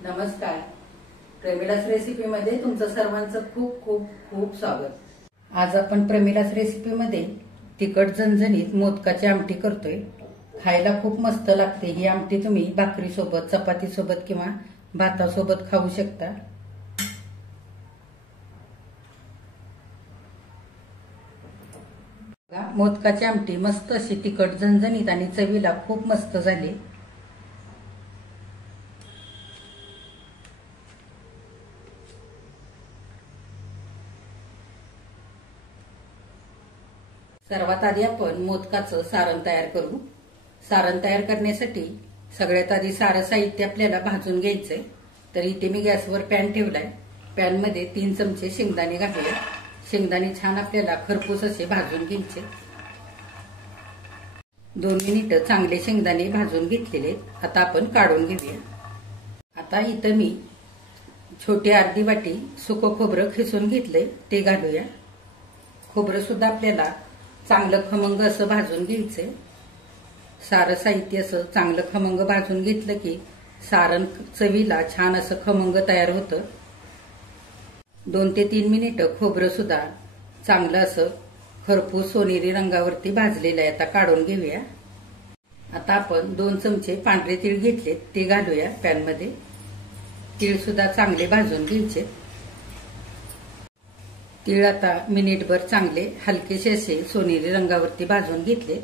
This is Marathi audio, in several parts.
नमस्कार. प्रमिलास रेसिपीमध्ये तुमचं सर्वांचं खूप खूप खूप स्वागत. आज आपण प्रमिलास रेसिपीमध्ये तिखट झणझणीत मोदकाची आमटी करतोय. खायला खूप मस्त लागते. ही आमटी तुम्ही भाकरीसोबत, चपातीसोबत किंवा भातासोबत खाऊ शकता. मोदकाची आमटी मस्त अशी तिखट झणझणीत आणि चवीला खूप मस्त झाली. सर्वात आधी आपण मोदकाचं सारण तयार करू. सारण तयार करण्यासाठी सगळ्यात आधी सारं साहित्य आपल्याला भाजून घ्यायचंय. तर इथे मी गॅसवर पॅन ठेवलाय. पॅन मध्ये 3 चमचे शेंगदाणे घालूया. शेंगदाणे छान आपल्याला खरपूस असे भाजून घ्यायचे. 2 मिनिटं चांगले शेंगदाणे भाजून घेतलेले. आता आपण काढून घेऊया. आता इथं मी छोटी अर्धी वाटी सुकं खोबरं खिसून घेतलंय, ते घालूया. खोबरं सुद्धा आपल्याला चांगलं खमंग असं भाजून घ्यायचंय. सारं साहित्य असं चांगलं खमंग भाजून घेतलं की सारण चवीला छान असं खमंग तयार होतं. 2 ते 3 मिनिटं खोबरं सुद्धा चांगलं असं खरपूस सोनेरी रंगावरती भाजलेलं आहे. आता काढून घेऊया. आता आपण 2 चमचे पांढरे तीळ घेतले, ते घालूया पॅन मध्ये. तीळ सुद्धा चांगले भाजून घ्यायचे. तीळ आता मिनिटभर चांगले हलकेसे असे सोनेरी रंगावरती भाजून घेतले.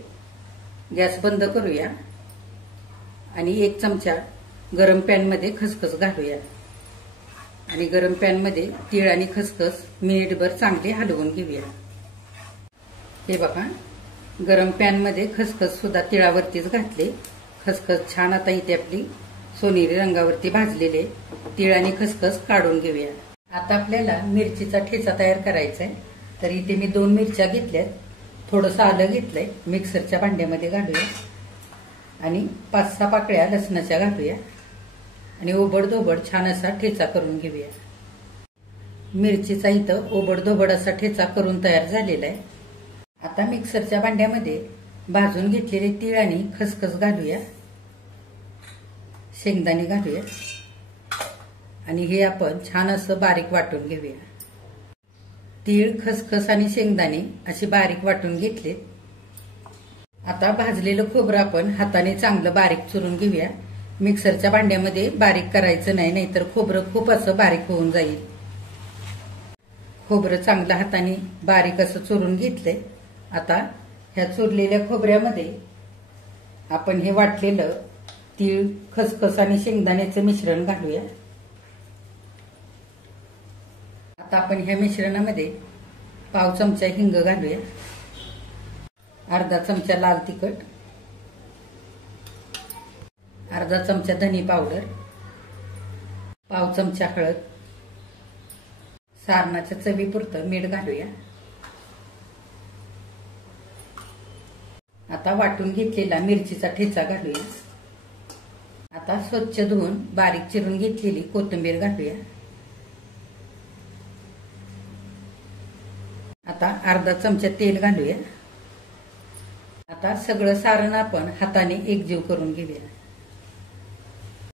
गॅस बंद करूया आणि 1 चमचा गरम पॅन मध्ये खसखस घालूया आणि गरम पॅन मध्ये तीळ आणि खसखस मिनिटभर चांगले हलवून घेऊया. हे बघा, गरम पॅन मध्ये खसखस सुद्धा तिळावरतीच घातले. खसखस छान आता इथे आपली सोनेरी रंगावरती भाजलेले. तीळ आणि खसखस काढून घेऊया. आता आपल्याला मिरचीचा ठेचा तयार करायचा आहे. तर इथे मी 2 मिरच्या घेतल्यात, थोडंसं आलं घेतलंय, मिक्सरच्या भांड्यामध्ये घालूया आणि 5-6 पाकळ्या लसणाच्या घालूया आणि ओबडधोबड छान असा ठेचा करून घेऊया. मिरचीचा इथं ओबडधोबड असा ठेचा करून तयार झालेला आहे. आता मिक्सरच्या भांड्यामध्ये भाजून घेतलेले तीळ आणि खसखस घालूया. शेंगदाणे घालूया आणि हे आपण छान असं बारीक वाटून घेऊया. तीळ, खसखस आणि शेंगदाणे असे बारीक वाटून घेतले. आता भाजलेलं खोबरं आपण हाताने चांगलं बारीक चुरून घेऊया. मिक्सरच्या भांड्यामध्ये बारीक करायचं नाही, नाहीतर खोबरं खूप असं बारीक होऊन जाईल. खोबरं चांगलं हाताने बारीक असं चुरून घेतलंय. आता ह्या चुरलेल्या खोबऱ्यामध्ये आपण हे वाटलेलं तीळ, खसखस आणि शेंगदाण्याचं मिश्रण घालूया. आता आपण ह्या मिश्रणामध्ये पाव चमचा हिंग घालूया, अर्धा चमचा लाल तिखट, अर्धा चमचा धनी पावडर, पाव चमचा हळद, सारणाच्या चवीपुरतं मीठ घालूया. आता वाटून घेतलेला मिरचीचा ठेचा घालूया. आता स्वच्छ धुवून बारीक चिरून घेतलेली कोथिंबीर घालूया. आता अर्धा चमचा तेल घालूया. आता सगळं सारण आपण हाताने एकजीव करून घेऊया.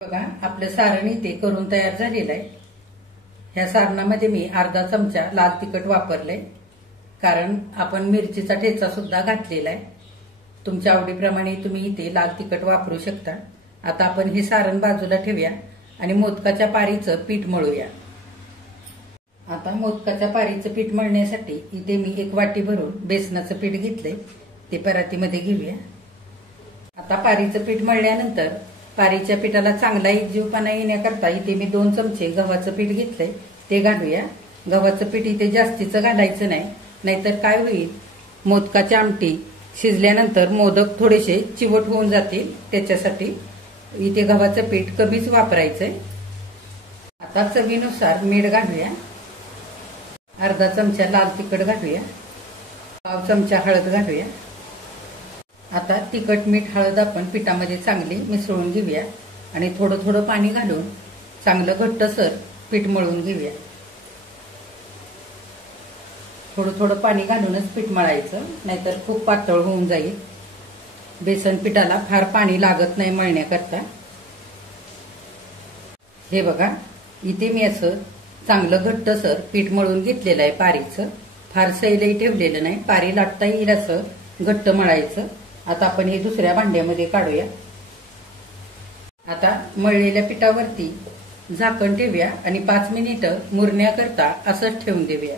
बघा, आपलं सारण इथे करून तयार झालेलं आहे. ह्या सारणामध्ये मी अर्धा चमचा लाल तिखट वापरलंय, कारण आपण मिरचीचा ठेचा सुद्धा घातलेला आहे. तुमच्या आवडीप्रमाणे तुम्ही इथे लाल तिखट वापरू शकता. आता आपण हे सारण बाजूला ठेवूया आणि मोदकाच्या पारीचं पीठ मळूया. आता मोदकाच्या पारीचं पीठ मळण्यासाठी इथे मी 1 वाटी भरून बेसनाचं पीठ घेतलंय, ते परातीमध्ये घेऊया. आता पारीचं पीठ मळल्यानंतर पारीच्या पिठाला चांगला एकजीवपणा येण्याकरता इथे मी 2 चमचे गव्हाचं पीठ घेतलंय, ते घालूया. गव्हाचं पीठ इथे जास्तीचं घालायचं नाही, नाहीतर काय होईल, मोदकाची आमटी शिजल्यानंतर मोदक थोडेसे चिवट होऊन जातील. त्याच्यासाठी इथे गव्हाचं पीठ कमीच वापरायचंय. आता चवीनुसार मीठ घालूया. अर्धा चमचा लाल तिखट घालूया. पाव चमचा हळद घालूया. आता तिखट, मीठ, हळद आपण पिठामध्ये चांगली मिसळून घेऊया आणि थोडं थोडं पाणी घालून चांगलं घट्टसर पीठ मळून घेऊया. थोडं थोडं पाणी घालूनच पीठ मळायचं, नाहीतर खूप पातळ होऊन जाईल. बेसन पिठाला फार पाणी लागत नाही मळण्याकरता. हे बघा, इथे मी असं चांगलं घट्टसर पीठ मळून घेतलेलं आहे पारीचं. फार सैलही ठेवलेलं नाही, पारी लाटता येईल असं घट्ट मळायचं. आता आपण हे दुसऱ्या भांड्यामध्ये काढूया. आता मळलेल्या पिठावरती झाकण ठेवूया आणि 5 मिनिटं मुरण्याकरता असंच ठेवून देऊया.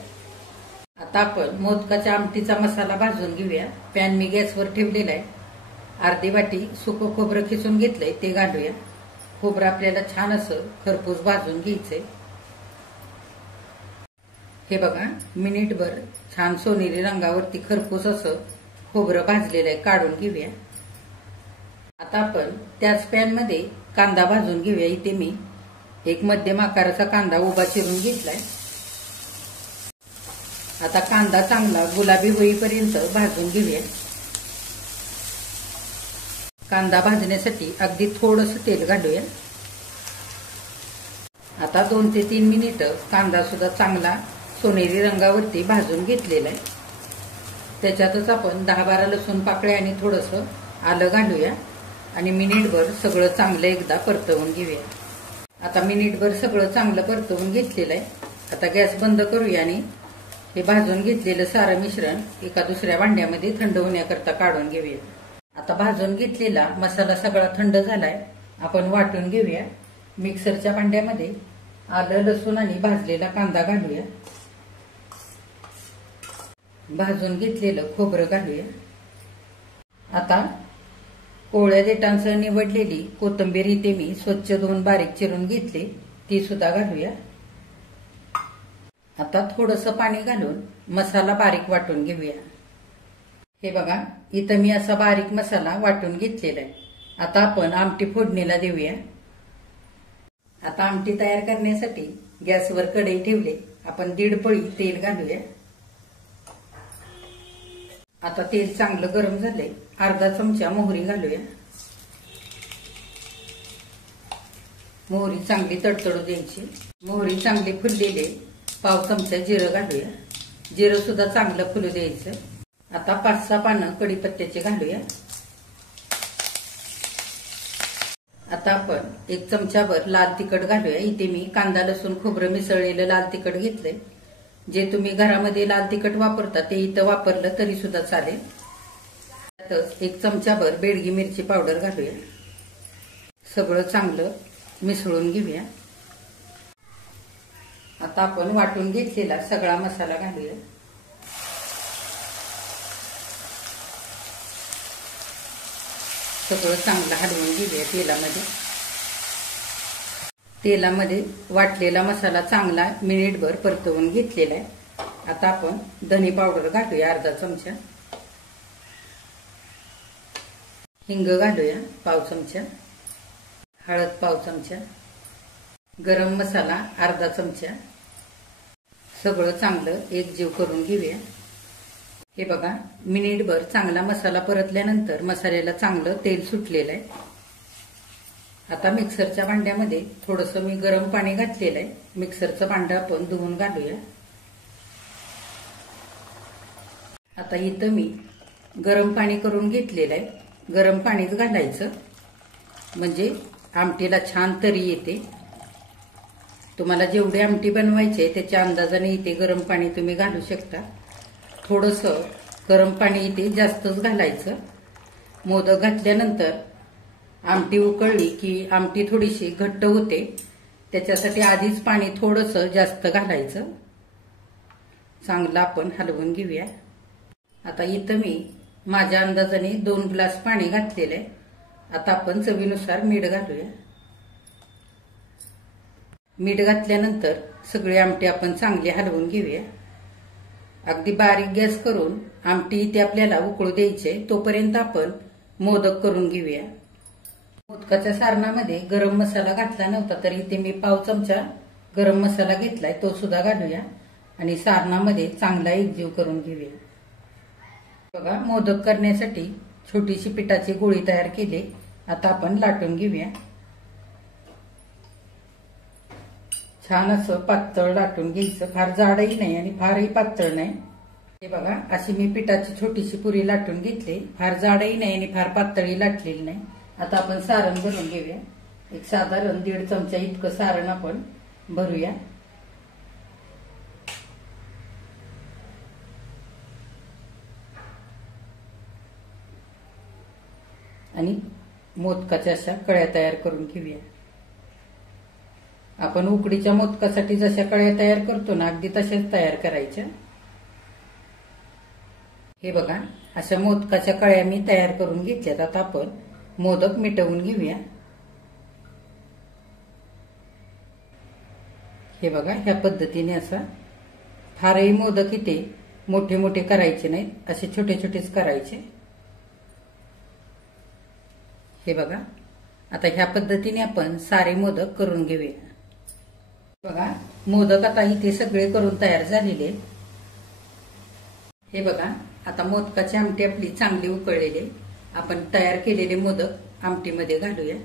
आता आपण मोदकाच्या आमटीचा मसाला भाजून घेऊया. पॅन मी गॅसवर ठेवलेला आहे. अर्धी वाटी सुकं खोबरं खिसून घेतलंय, ते घालूया. खोबरं आपल्याला छान असं खरपूस भाजून घ्यायचंय. हे बघा, मिनिटभर छान सोनेरी रंगावरती खरपूस असं खोबरं भाजलेलं आहे, काढून घेऊया. आता आपण त्याच पॅन मध्ये कांदा भाजून घेऊया. इथे मी एक मध्यम आकाराचा कांदा उभा चिरून घेतलाय. आता कांदा चांगला गुलाबी होईपर्यंत भाजून घेऊया. कांदा भाजण्यासाठी अगदी थोडंसं तेल घालूया. आता 2 ते 3 मिनिटं कांदा सुद्धा चांगला सोनेरी रंगावरती भाजून घेतलेला आहे. त्याच्यातच आपण 10-12 लसूण पाकळ्या आणि थोडंसं आलं घालूया आणि मिनिटभर सगळं चांगलं एकदा परतवून घेऊया. आता मिनिटभर सगळं चांगलं परतवून घेतलेलं आहे. आता गॅस बंद करूया आणि हे भाजून घेतलेलं सारं मिश्रण एका दुसऱ्या भांड्यामध्ये थंड होण्याकरता काढून घेऊया. आता भाजून घेतलेला मसाला सगळा थंड झालाय, आपण वाटून घेऊया. मिक्सरच्या भांड्यामध्ये आलं, लसूण आणि भाजलेला कांदा घालूया. भाजून घेतलेलं खोबरं घालूया. आता कोवळ्या देठांसह निवडलेली कोथिंबीर इथे मी स्वच्छ धुवून बारीक चिरून घेतली, ती सुद्धा घालूया. आता थोडंसं पाणी घालून मसाला बारीक वाटून घेऊया. हे बघा, इथं मी असा बारीक मसाला वाटून घेतलेला आहे. आता आपण आमटी फोडणीला देऊया. आता आमटी तयार करण्यासाठी गॅसवर कढई ठेवले. आपण 1.5 पळी तेल घालूया. आता तेल चांगलं गरम झालंय. अर्धा चमचा मोहरी घालूया. मोहरी चांगली तडतडू द्यायची. मोहरी चांगली फुललेली. पाव चमचा जिरं घालूया. जिरं सुद्धा चांगलं फुलू द्यायचं. आता 5-6 पानं कढीपत्त्याचे घालूया. आता आपण 1 चमचाभर लाल तिखट घालूया. इथे मी कांदा, लसूण, खोबरं मिसळलेलं लाल तिखट घेतलंय. जे तुम्ही घरामध्ये लाल तिखट वापरता ते इथं वापरलं तरी सुद्धा चालेल. त्यातच 1 चमचाभर बेडगी मिरची पावडर घालूया. सगळं चांगलं मिसळून घेऊया. आता आपण वाटून घेतलेला सगळा मसाला घालूया. सगळं चांगलं हलवून घेऊया तेलामध्ये. तेलामध्ये वाटलेला मसाला चांगला मिनिटभर परतवून घेतलेला आहे. आता आपण धने पावडर घालूया अर्धा चमचा. हिंग घालूया पाव चमचा. हळद पाव चमचा. गरम मसाला अर्धा चमचा. सगळं चांगलं एकजीव करून घेऊया. हे बघा, मिनिटभर चांगला मसाला परतल्यानंतर मसाल्याला चांगलं तेल सुटलेलं आहे. आता मिक्सरच्या भांड्यामध्ये थोडंसं मी गरम पाणी घातलेलं आहे. मिक्सरचं भांडं आपण धुवून घालूया. आता इथं मी गरम पाणी करून घेतलेलं आहे. गरम पाणीच घालायचं म्हणजे आमटीला छान तरी येते. तुम्हाला जेवढी आमटी बनवायची आहे त्याच्या अंदाजाने इथे गरम पाणी तुम्ही घालू शकता. थोडंसं गरम पाणी इथे जास्तच घालायचं. मोदक घातल्यानंतर आमटी उकळली की आमटी थोडीशी घट्ट होते, त्याच्यासाठी आधीच पाणी थोडंसं जास्त घालायचं. चांगलं आपण हलवून घेऊया. आता इथं मी माझ्या अंदाजाने 2 ग्लास पाणी घातलेलं आहे. आता आपण चवीनुसार मीठ घालूया. मीठ घातल्यानंतर सगळी आमटी आपण चांगली हलवून घेऊया. अगदी बारीक गॅस करून आमटी इथे आपल्याला उकळू द्यायचे, तोपर्यंत आपण मोदक करून घेऊया. मोदकाच्या सारणामध्ये गरम मसाला घातला नव्हता, तर इथे मी पाव चमचा गरम मसाला घेतलाय, तो सुद्धा घालूया आणि सारणामध्ये चांगला एकजीव करून घेऊया. बघा, मोदक करण्यासाठी छोटीशी पिठाची गोळी तयार केली. आता आपण लाटून घेऊया. छान असं पातळ लाटून घ्यायचं. फार जाडही नाही आणि फारही पातळ नाही. हे बघा, अशी मी पिठाची छोटीशी पुरी लाटून घेतली. फार जाडही नाही आणि फार पातळही लाटलेली नाही. आता आपण सारण भरून घेऊया. एक साधारण 1.5 चमचा इतकं सारण आपण भरूया. आणि मोदकाच्या अशा कळ्या तयार करून घेऊया. आपण उकडीच्या मोदकासाठी जशा कळ्या तयार करतो ना अगदी तशाच तयार करायच्या. हे बघा अशा मोदकाच्या कळ्या मी तयार करून घेतल्यात. आता आपण मोदक मिटवून घेऊया. हे बघा ह्या पद्धतीने असा फारही मोदक इथे मोठे मोठे करायचे नाहीत, असे छोटे छोटेच करायचे. हे बघा आता ह्या पद्धतीने आपण सारे मोदक करून घेऊया. बघा मोदक आता इथे सगळे करून तयार झालेले. हे बघा आता मोदकाची आमटी आपली चांगली उकळलेली. आपण तयार केलेले मोदक आमटीमध्ये घालूया.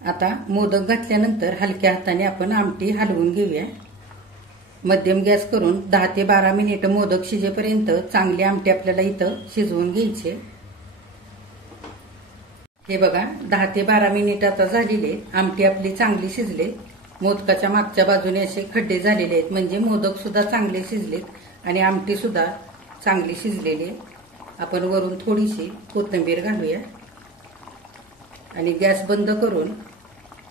आता मोदक घातल्यानंतर हलक्या हाताने आपण आमटी हलवून घेऊया. मध्यम गॅस करून 10 ते 12 मिनिट मोदक शिजेपर्यंत चांगली आमटी आपल्याला इथं शिजवून घ्यायची. हे बघा 10 ते 12 मिनिट आता झालेले. आमटी आपली चांगली शिजले. मोदकाच्या मागच्या बाजूने असे खड्डे झालेले आहेत, म्हणजे मोदक सुद्धा चांगले शिजलेत आणि आमटी सुद्धा चांगली शिजलेली आहे. आपण वरून थोडीशी कोथिंबीर घालूया आणि गॅस बंद करून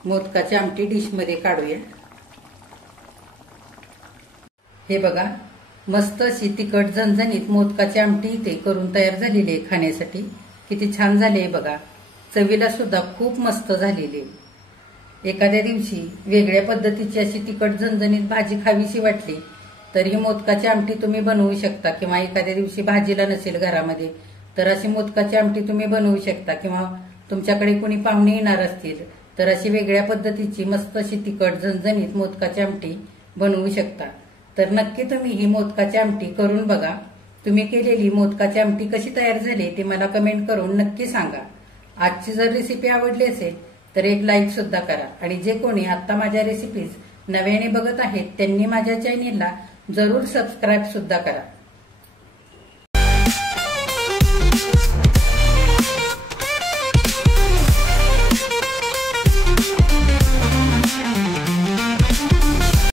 मोदकाची आमटी डिशमध्ये काढूया. हे बघा मस्त अशी तिखट झणझणीत मोदकाची आमटी इथे करून तयार झालेली आहे खाण्यासाठी. किती छान झाली आहे बघा. चवीला सुद्धा खूप मस्त झालेली आहे. एखाद्या दिवशी वेगळ्या पद्धतीची अशी तिखट झणझणीत भाजी खावीशी वाटली तर ही मोदकाची आमटी तुम्ही बनवू शकता. किंवा एखाद्या दिवशी भाजीला नसेल घरामध्ये तर अशी मोदकाची आमटी तुम्ही बनवू शकता. किंवा तुमच्याकडे कोणी पाहुणे येणार असतील तर अशी वेगळ्या पद्धतीची मस्त अशी तिखट झणझणीत मोदकाची आमटी बनवू शकता. तर नक्की तुम्ही ही मोदकाची आमटी करून बघा. तुम्ही केलेली मोदकाची आमटी कशी तयार झाली ते मला कमेंट करून नक्की सांगा. आजची जर रेसिपी आवडली असेल तर एक लाईक सुद्धा करा. आणि जे कोणी आता माझ्या रेसिपीज नव्याने बघत आहेत त्यांनी माझ्या चॅनेलला जरूर सबस्क्राईब सुद्धा करा.